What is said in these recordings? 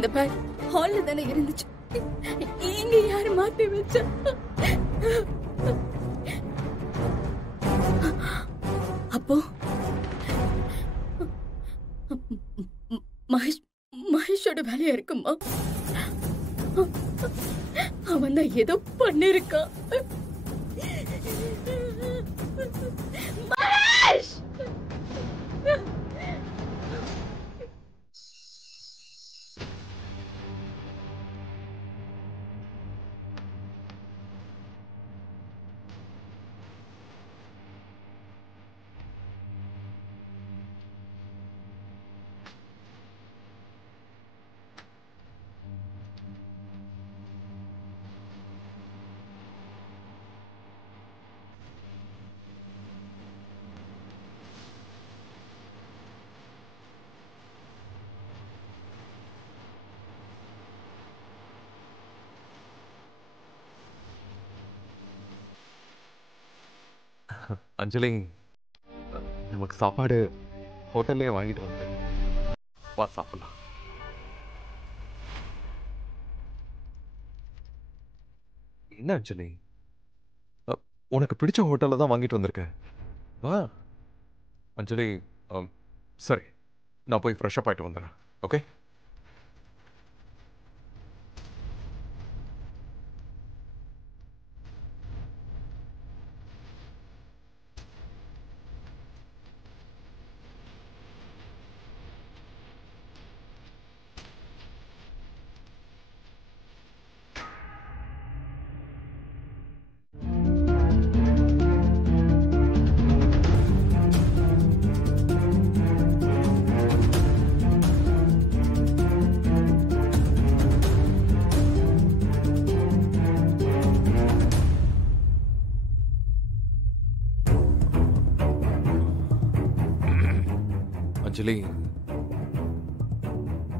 இந்த பேக் ஹால்ல தானே இருந்துச்சு. இங்க யாரு மாத்தி வச்சா? அப்போ மகேஷோட வேலையா இருக்குமா? அவன் தான் ஏதோ பண்ணிருக்கான். மகேஷ்! அஞ்சலி, நமக்கு சாப்பாடு ஹோட்டல்லே வாங்கிட்டு வந்தேன். வா சாப்பிடலாம். என்ன அஞ்சலி, உனக்கு பிடிச்ச ஹோட்டல்ல தான் வாங்கிட்டு வந்திருக்கேன். வா அஞ்சலி. சரி, நான் போய் ஃப்ரெஷ்அப் ஆகிட்டு வந்துடுறேன். ஓகே? அஞ்சலி,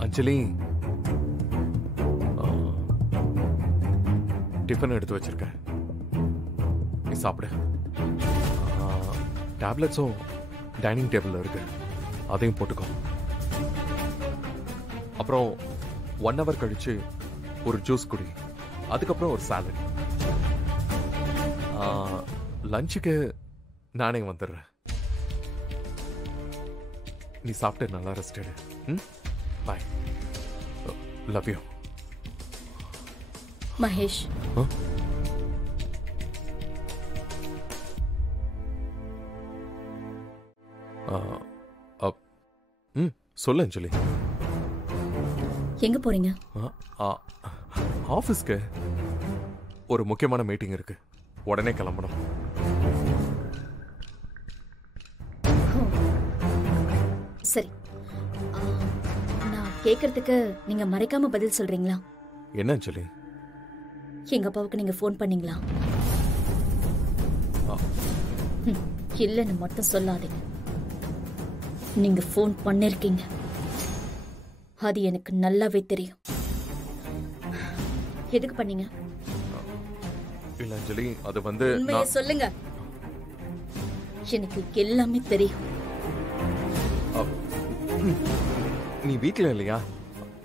அஞ்சலி, டிஃபன் எடுத்து வச்சிருக்கேன், நீ சாப்பிடு. டேப்லெட்ஸும் டைனிங் டேபிள்ல இருக்கு, அதையும் போட்டுக்கோ. அப்புறம் 1 hour கழிச்சு ஒரு ஜூஸ் குடி, அதுக்கப்புறம் ஒரு சாலட். லஞ்சுக்கு நானே வந்துடுறேன். நீ சாப்பிட்டு நல்லா ரெஸ்ட் எடு. பாய். Love you. மகேஷ், சொல்லு அஞ்சலி. எங்க போறீங்க? ஆஃபீஸ்க்கு ஒரு முக்கியமான மீட்டிங் இருக்கு, உடனே கிளம்பணும். சரி, நான் கேக்குறதுக்கு நீங்க மறைக்காம பதில் சொல்றீங்களா? என்ன அஞ்சலி? எங்க அப்பாவுக்கு நீங்க ஃபோன் பண்ணீங்களா? இல்லன்னு மட்டும் சொல்லாதீங்க. நீங்க ஃபோன் பண்ணிருக்கீங்க, அது எனக்கு நல்லாவே தெரியும். எதுக்கு பண்ணீங்க? இல்ல அஞ்சலி, அது வந்து உண்மையை சொல்லுங்க. எனக்கு எல்லாமே தெரியும். நீ வீட்ல இல்லையா?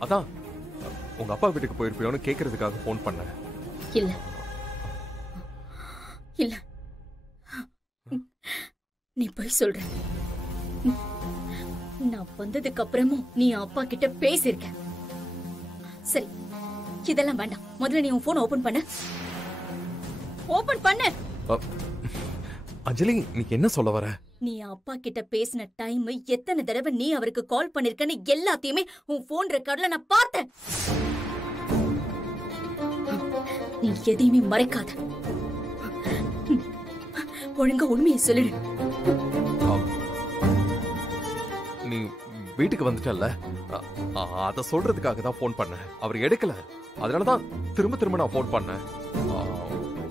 அதான் உங்க அப்பா வீட்டுக்கு போயிருப்பியோன்னு கேக்குறதுக்காக ஃபோன் பண்ணேன். இல்ல இல்ல, நீ போய் சொல்ற. நான் வந்ததுக்கு அப்புறமும் நீ அப்பா கிட்ட பேசிருக்க. சரி, இதெல்லாம் வேண்டாம். முதல்ல நீ உன் போன் ஓபன் பண்ண. ஓபன் பண்ணு. அஞ்சலி, நீ என்ன சொல்ல வர? நீ அப்பா கிட்ட பேசின டைம், எத்தனை தடவை நீ அவருக்கு கால் பண்ணிருக்கன்னு எல்லாத்தையுமே உன் போன் ரெக்கார்ட்ல நான் பார்த்தேன். நீ எதையுமே மறைக்காத. ஒழுங்கா உண்மையை சொல்லிடு. நீ வீட்டுக்கு வந்துட்டல்ல, அத சொல்றதுக்காக தான் போன் பண்ணேன். அவர் எடுக்கல, அதனாலதான் திரும்ப திரும்ப நான் போன் பண்ணேன்.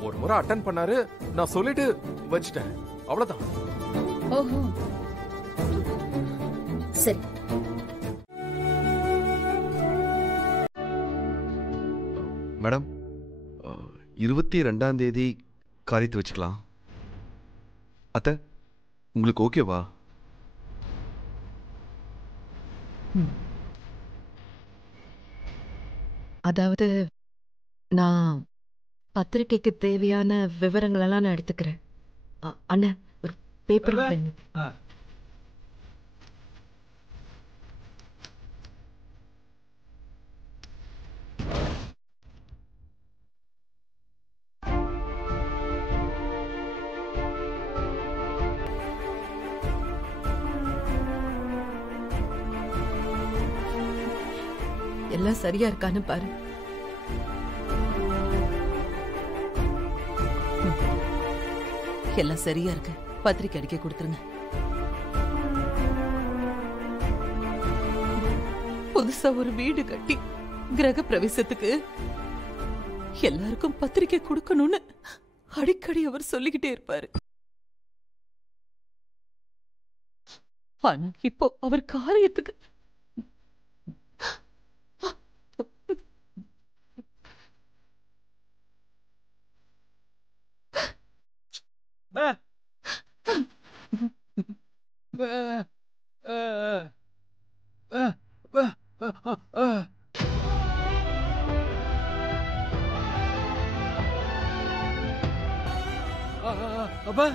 ஒரு முறை அட்டெண்ட் பண்ணாரு, நான் சொல்லிட்டு வச்சிட்டேன், அவ்வளவுதான். ஓஹோ, சரி. மேடம், 22ஆம் தேதி காரியத்தை வச்சுக்கலாம். அத்தை, உங்களுக்கு ஓகேவா? அதாவது நான் பத்திரிக்கைக்கு தேவையான விவரங்கள் எல்லாம் நான் எடுத்துக்கிறேன். அண்ணன் ஒரு பேப்பர் பென். எல்லாம் சரியா இருக்கான்னு பாரு. எல்லாம் சரியா இருக்கு. பத்திரிக்கை அடிக்க கொடுத்துருங்க. புதுசா ஒரு வீடு கட்டி கிரக பிரவேசத்துக்கு எல்லாருக்கும் பத்திரிக்கை கொடுக்கணும்னு அடிக்கடி அவர் சொல்லிக்கிட்டே இருப்பாரு. இப்போ அவர் காரியத்துக்கு அப்பா